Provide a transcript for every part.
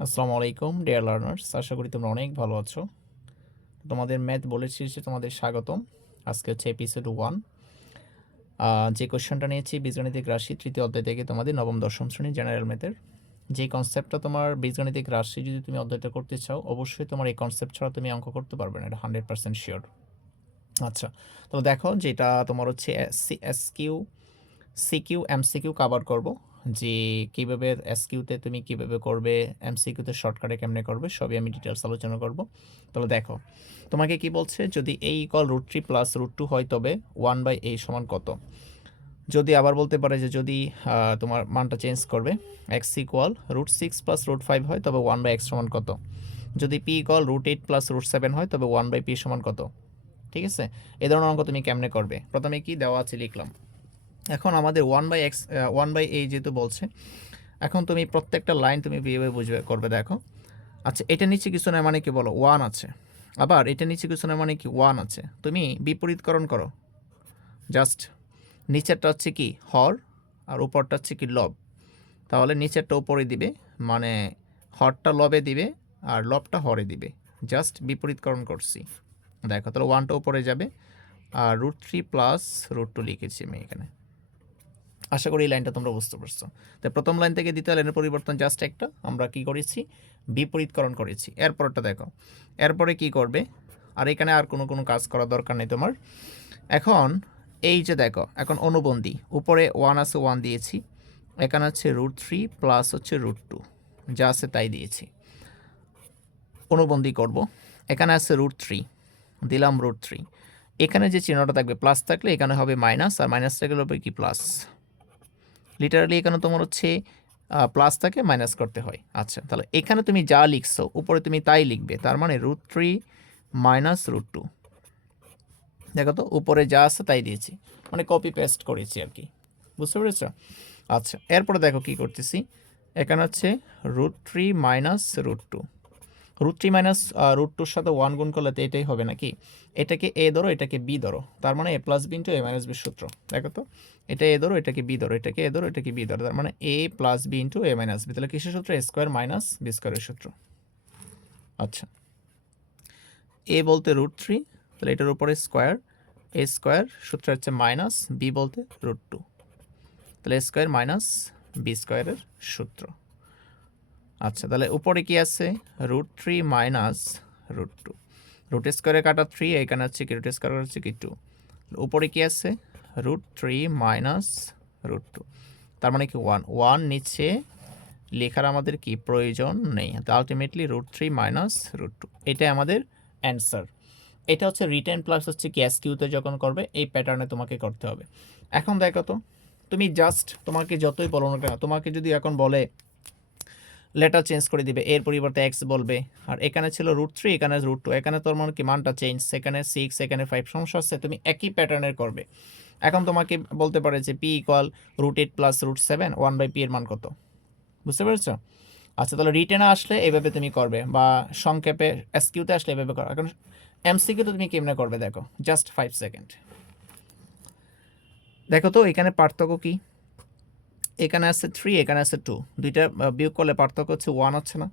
আসসালামু আলাইকুম dear learners, আশা করি তোমরা অনেক ভালো আছো। তোমাদের ম্যাথ বলে শীর্ষে তোমাদের স্বাগতম। আজকে হচ্ছে এপিসোড 1। যে কোশ্চেনটা নিয়েছি বীজগণিতিক রাশি তৃতীয় অধ্যায় থেকে তোমাদের নবম দশম শ্রেণী জেনারেল ম্যাথের। যে কনসেপ্টটা তোমার বীজগণিতিক রাশি যদি তুমি অধ্যয়ন করতে চাও, অবশ্যই তোমার এই কনসেপ্ট ছাড়া তুমি অঙ্ক করতে পারবে না, এটা 100% শিওর। আচ্ছা, তো দেখো যেটা তোমার হচ্ছে এসকিউ সিকিউ এমসিকিউ কভার করব, যে কীভাবে এসকিউতে তুমি কীভাবে করবে, এমসিকিউতে শর্টকাটে কেমনে করবে, সবই আমি ডিটেলস আলোচনা করব। তাহলে দেখো তোমাকে কি বলছে, যদি a ইকুয়াল √3 প্লাস √2 হয় তবে 1/a সমান কত। যদি আবার বলতে পারে যে যদি তোমার মানটা চেঞ্জ করবে, x ইকুয়াল √6 প্লাস √5 হয় তবে 1/x সমান কত। যদি p ইকুয়াল √8 প্লাস √7 হয় তবে 1/p সমান কত। ঠিক আছে, এই ধরনের অঙ্ক তুমি কেমনে করবে। প্রথমে কি দেওয়া আছে লিখলাম। এখন আমাদের 1/x 1/a যেহেতু বলছে, এখন তুমি প্রত্যেকটা লাইন তুমি এইভাবে বুঝবে করবে। দেখো, আচ্ছা এটা নিচে কিছু না মানে কি বলো 1 আছে, আবার এটা নিচে কিছু না মানে কি 1 আছে। তুমি বিপরীতকরণ করো, জাস্ট নিচেরটা হচ্ছে কি হর আর উপরটা হচ্ছে কি লব। তাহলে নিচেরটা উপরে দিবে, মানে হরটা লবে দিবে আর লবটা হরে দিবে। জাস্ট বিপরীতকরণ করছি। দেখো তাহলে 1টা উপরে যাবে আর √3 প্লাস √2 লিখেছি আমি এখানে। আশা করি এই লাইনটা তোমরা বুঝতে পারছো। তো প্রথম লাইন থেকে দ্বিতীয় লাইনের পরিবর্তন জাস্ট একটা, আমরা কি করেছি বিপরীতকরণ করেছি। এরপরটা দেখো, এরপরে কি করবে, আর এখানে আর কোনো কাজ করার দরকার নেই তোমার। এখন এই যে দেখো, এখন অনুবন্ধী উপরে 1 আছে 1 দিয়েছি, এখানে হচ্ছে √3 প্লাস হচ্ছে √2 যা আছে তাই দিয়েছি। অনুবন্ধী করব, এখানে আছে √3 দিলাম √3, এখানে যে চিহ্নটা থাকবে প্লাস থাকলে এখানে হবে মাইনাস, আর মাইনাস থাকলে হবে কি প্লাস। লিটারালি এখানে তোমার হচ্ছে প্লাস থাকে মাইনাস করতে হয়। আচ্ছা তাহলে এখানে তুমি যা লিখছো উপরে তুমি তাই লিখবে, তার মানে √3 মাইনাস √2। দেখো তো উপরে যা আছে তাই দিয়েছি, মানে কপি পেস্ট করেছি আর কি, বুঝতে পেরেছ। আচ্ছা এরপরে দেখো কি করতেছি, এখানে হচ্ছে √3 মাইনাস √2। √3 মাইনাস √2-র সাথে 1 গুণ করলে তো এটাই হবে নাকি। এটাকে এ ধরো, এটাকে বি ধরো, তার মানে a plus B into A minus B সূত্র। দেখো তো এটা এ ধরো, এটাকে বি ধরো, এটাকে এ ধরো, এটাকে বি ধরো, তার মানে a plus B into A minus B. তাহলে কিসের সূত্র, এ স্কোয়ার মাইনাস বি স্কোয়ারের সূত্র। আচ্ছা এ বলতে √3, তাহলে এটার উপরে স্কোয়ার, এ স্কোয়ার সূত্র হচ্ছে মাইনাস বি বলতে √2, তাহলে এ স্কোয়ার মাইনাস বি স্কোয়ারের সূত্র। আচ্ছা তাহলে উপরে কি আছে √3 মাইনাস √2, রুট স্কোয়ারে কাটা 3, এখানে হচ্ছে কি রুট স্কোয়ার হচ্ছে কি 2, উপরে কি আছে √3 মাইনাস √2, তার মানে কি 1 নিচে লেখার আমাদের কি প্রয়োজন নেই। তো আলটিমেটলি √3 মাইনাস √2 এটাই আমাদের অ্যান্সার। এটা হচ্ছে রিটেন প্লাস হচ্ছে কি এসকিউতে যখন করবে এই প্যাটার্নে তোমাকে করতে হবে। এখন দেখো তো তুমি জাস্ট তোমাকে যতই বলো না কেন, তোমাকে যদি এখন বলে লেটার চেঞ্জ করে দিবে, এর পরিবর্তে এক্স বলবে, আর এখানে ছিল √3 এখানে √2, এখানে তোর মানে কি মানটা চেঞ্জ, সেখানে 6 এখানে 5, সমস্যা হচ্ছে তুমি একই প্যাটার্নের করবে। এখন তোমাকে বলতে পারে যে p ইকুয়াল √8 প্লাস √7 1/p এর মান কত, বুঝতে পেরেছো। আচ্ছা তাহলে রিটেনে আসলে এইভাবে তুমি করবে, বা সংক্ষেপে এসকিউতে আসলে এভাবে করো। এখন এমসিকিউতে তুমি কেমনে করবে দেখো, জাস্ট 5 সেকেন্ড। দেখো তো এখানে পার্থক্য কি, এখানে আছে 3 এখানে আছে 2, দুইটা বিয়োগ করলে পার্থক্য হচ্ছে 1 হচ্ছে না।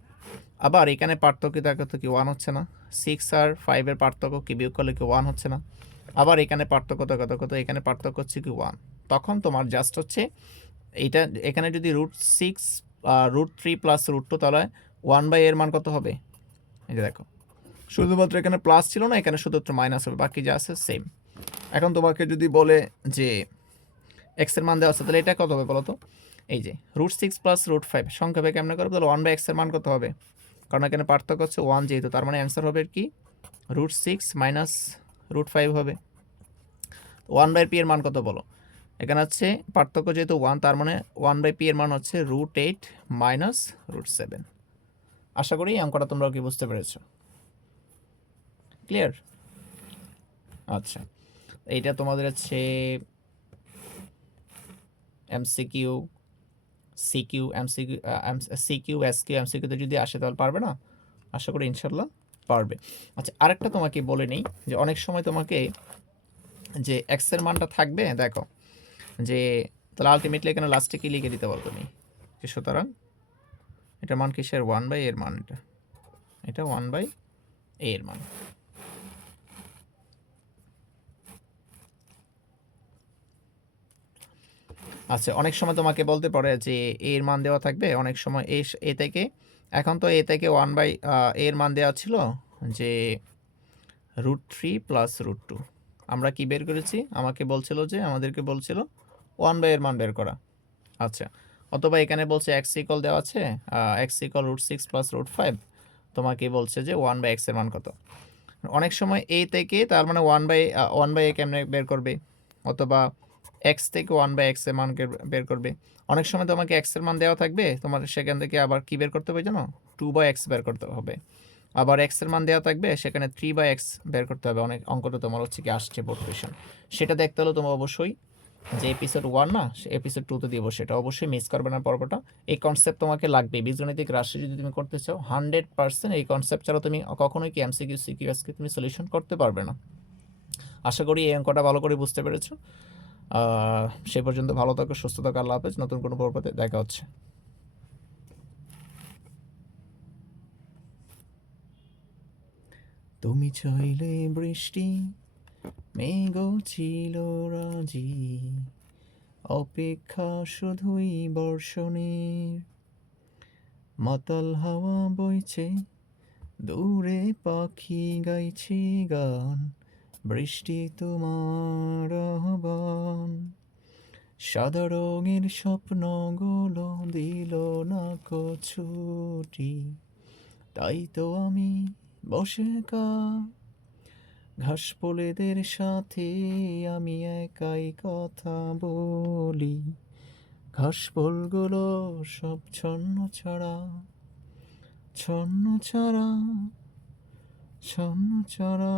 আবার এখানে পার্থক্য দেখো তো কি 1 হচ্ছে না। 6 আর 5 এর পার্থক্য কি বিয়োগ করলে কি 1 হচ্ছে না। আবার এখানে পার্থক্য তো কত, এখানে পার্থক্য হচ্ছে কি 1। তখন তোমার জাস্ট হচ্ছে এইটা, এখানে যদি √6 √3 প্লাস √2, তাহলে 1/a এর মান কত হবে, এই যে দেখো শুধুমাত্র এখানে প্লাস ছিল না, এখানে শুধুমাত্র মাইনাস হবে, বাকি যা আছে সেম। এখন তোমাকে যদি বলে যে এক্স এর মান দেওয়া আছে, তাহলে এটা কত হবে বলো তো, এই যে √6 প্লাস √5 সংখ্যাবে কেমন করবে, তাহলে 1/x এর মান কত হবে, কারণ এখানে পার্থক্য হচ্ছে 1 যেহেতু, তার মানে অ্যান্সার হবে কি √6 মাইনাস √5 হবে। 1/p এর মান কত বলো, এখানে হচ্ছে পার্থক্য যেহেতু 1, তার মানে 1/p এর মান হচ্ছে √8 মাইনাস √7। আশা করি এই অঙ্কটা তোমরা কি বুঝতে পেরেছো, ক্লিয়ার। আচ্ছা এইটা তোমাদের হচ্ছে MCQ CQ MCQ CQ SQ এমসিকিউতে যদি আসে তাহলে পারবে না, আশা করি ইনশাল্লাহ পারবে। আচ্ছা আরেকটা তোমাকে বলে নেই, যে অনেক সময় তোমাকে যে এক্সের মানটা থাকবে, দেখো যে তাহলে আলটিমেটলি এখানে লাস্টে কি লিখে দিতে পারো তুমি, যে সুতরাং এটার মান কিসের? 1/a এর মান। এটা 1/a এর মান। আচ্ছা, অনেক সময় তোমাকে বলতে পারে যে এর মান দেওয়া থাকবে, অনেক সময় এ থেকে, এখন তো এ থেকে 1/a এর মান দেওয়া ছিল যে √3 প্লাস √2। আমরা কি বের করেছি? আমাদেরকে বলছিল 1/a এর মান বের করা। আচ্ছা, অথবা এখানে বলছে x ইকুয়াল দেওয়া আছে, x ইকুয়াল √6 প্লাস √5, তোমাকে বলছে যে 1/x এর মান কত। অনেক সময় a থেকে, তার মানে 1/a কেমনে বের করবে, অথবা x থেকে 1/x এর মান বের করবে। অনেক সময় তোমাকে x এর মান দেওয়া থাকবে, তোমার সেখান থেকে আবার কি বের করতে হবে জানো? 2/x বের করতে হবে। আবার x এর মান দেওয়া থাকবে, সেখানে 3/x বের করতে হবে। অনেক অঙ্কটা তোমার হচ্ছে কি আসছে বোর্ড কোয়েশ্চেন, সেটা দেখতে হলে তোমার অবশ্যই যে এপিসোড 1 না, এপিসোড 2 তে দিব, সেটা অবশ্যই মিস করবে না পর্বটা। এই কনসেপ্ট তোমাকে লাগবে। বীজগণিতিক রাশি যদি তুমি করতে চাও 100% এই কনসেপ্ট ছাড়া তুমি কখনোই কি এমসিকিউ সিকিউএসকে তুমি সলিউশন করতে পারবে না। আশা করি এই অঙ্কটা ভালো করে বুঝতে পেরেছো। সে পর্যন্ত ভালো থাকো, সুস্থ থাকো, আল্লাহ হাফেজ। নতুন কোনো পর্বতে দেখা হচ্ছে। তুমি চাইলে বৃষ্টি, মেঘও ছিল রাজি, অপেক্ষা শুধুই বর্ষণের। মাতাল হাওয়া বইছে, দূরে পাখি গাইছে গান, বৃষ্টি তোমার আহ্বান। সাদা রঙের স্বপ্নগুলো দিল না ছুটি, তাই তো আমি বসে ঘাসফুলেদের সাথে আমি একাই কথা বলি। ঘাসফুলগুলো সব ছন্ন ছাড়া, ছন্ন ছাড়া, ছন্ন ছাড়া।